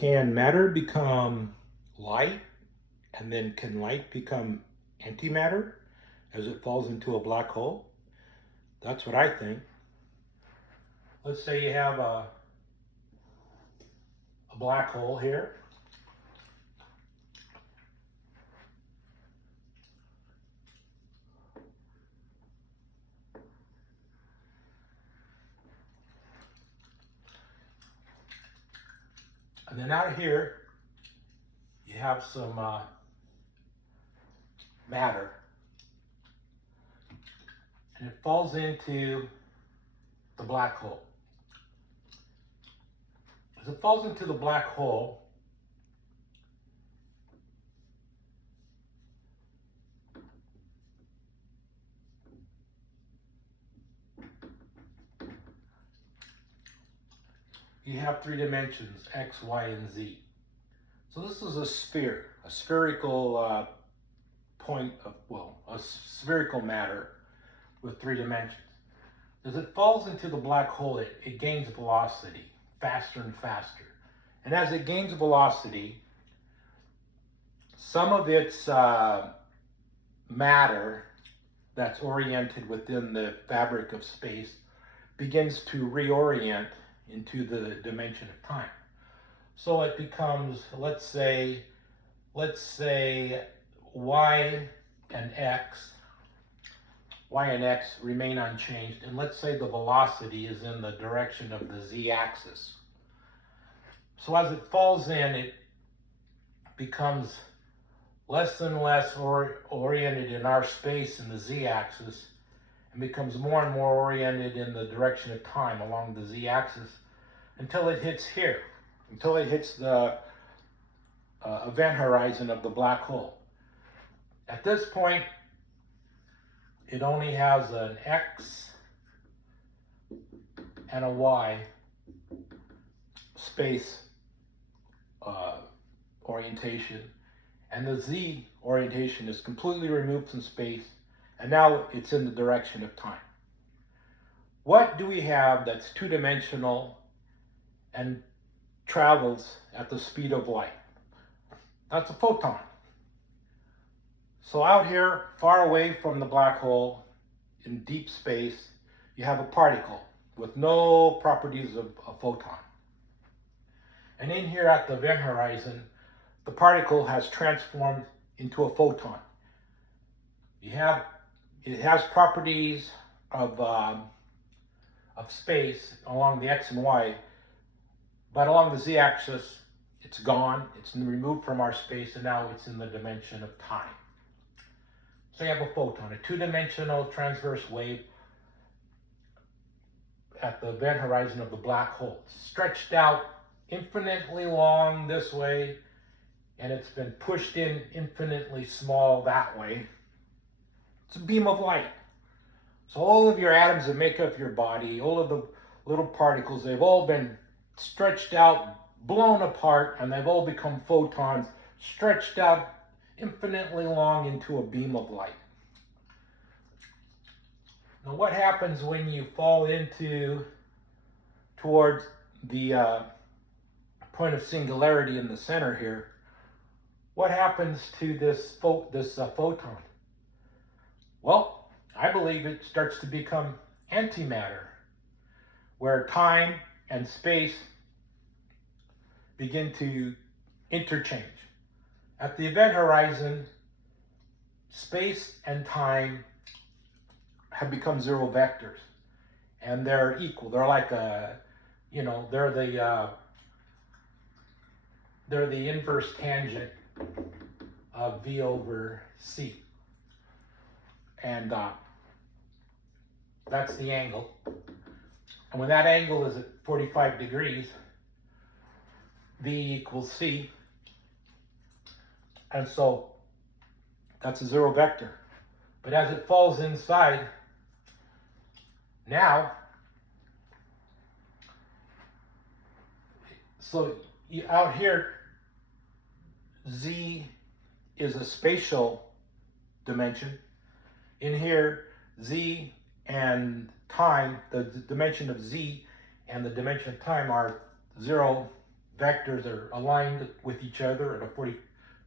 Can matter become light? And then can light become antimatter as it falls into a black hole? That's what I think. Let's say you have a black hole here. And then out here, you have some matter. And it falls into the black hole. As it falls into the black hole, you have three dimensions, X, Y, and Z. So this is a sphere, a spherical a spherical matter with three dimensions. As it falls into the black hole, it gains velocity faster and faster. And as it gains velocity, some of its matter that's oriented within the fabric of space begins to reorient into the dimension of time. So it becomes, let's say y and x remain unchanged, and let's say the velocity is in the direction of the z-axis. So as it falls in, it becomes less and less oriented in our space in the z-axis, and becomes more and more oriented in the direction of time along the z-axis until it hits here, until it hits the event horizon of the black hole. At this point, it only has an X and a Y space orientation, and the Z orientation is completely removed from space, and now it's in the direction of time. What do we have that's two-dimensional and travels at the speed of light? That's a photon. So out here, far away from the black hole, in deep space, you have a particle with no properties of a photon. And in here at the event horizon, the particle has transformed into a photon. It has properties of space along the X and Y, but along the Z-axis, it's gone, it's removed from our space, and now it's in the dimension of time. So you have a photon, a two-dimensional transverse wave at the event horizon of the black hole. It's stretched out infinitely long this way, and it's been pushed in infinitely small that way. It's a beam of light. So all of your atoms that make up your body, all of the little particles, they've all been stretched out, blown apart, and they've all become photons, stretched out infinitely long into a beam of light. Now what happens when you fall towards the point of singularity in the center here? What happens to this photon? Well, I believe it starts to become antimatter, where time and space begin to interchange. At the event horizon, space and time have become zero vectors, and they're equal. They're like they're the inverse tangent of V over C, and that's the angle. And when that angle is at 45 degrees, V equals C. And so that's a zero vector. But as it falls inside, now, so out here, Z is a spatial dimension. In here, Z and time, the dimension of Z and the dimension of time are zero vectors are aligned with each other at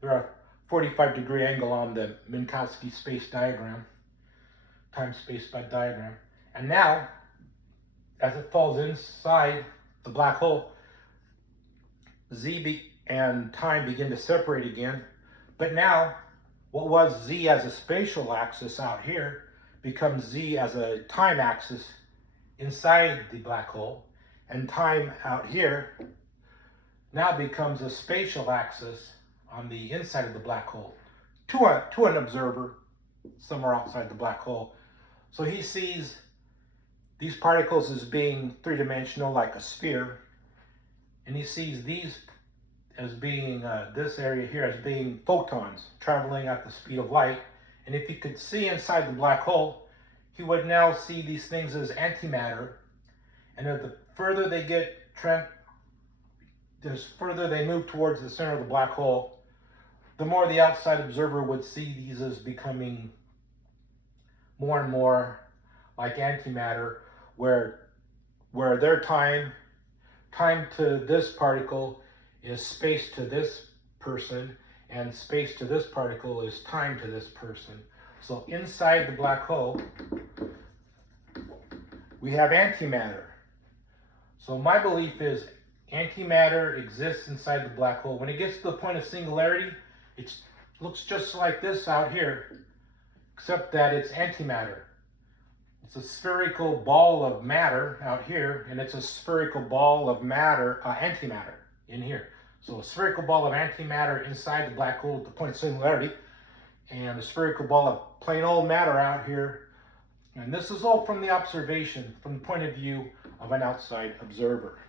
they're a 45-degree angle on the Minkowski space diagram, time-space diagram. And now, as it falls inside the black hole, Z and time begin to separate again. But now, what was Z as a spatial axis out here becomes Z as a time axis inside the black hole, and time out here now becomes a spatial axis on the inside of the black hole to an observer somewhere outside the black hole. So he sees these particles as being three-dimensional, like a sphere, and he sees these as being, this area here as being photons traveling at the speed of light. And if he could see inside the black hole, he would now see these things as antimatter. And the further they get, as further they move towards the center of the black hole, the more the outside observer would see these as becoming more and more like antimatter, where their time to this particle is space to this person, and space to this particle is time to this person. So inside the black hole, we have antimatter. So my belief is antimatter exists inside the black hole. When it gets to the point of singularity, it looks just like this out here, except that it's antimatter. It's a spherical ball of matter out here, and it's a spherical ball of matter, antimatter in here. So a spherical ball of antimatter inside the black hole at the point of singularity, and a spherical ball of plain old matter out here. And this is all from the observation, from the point of view of an outside observer.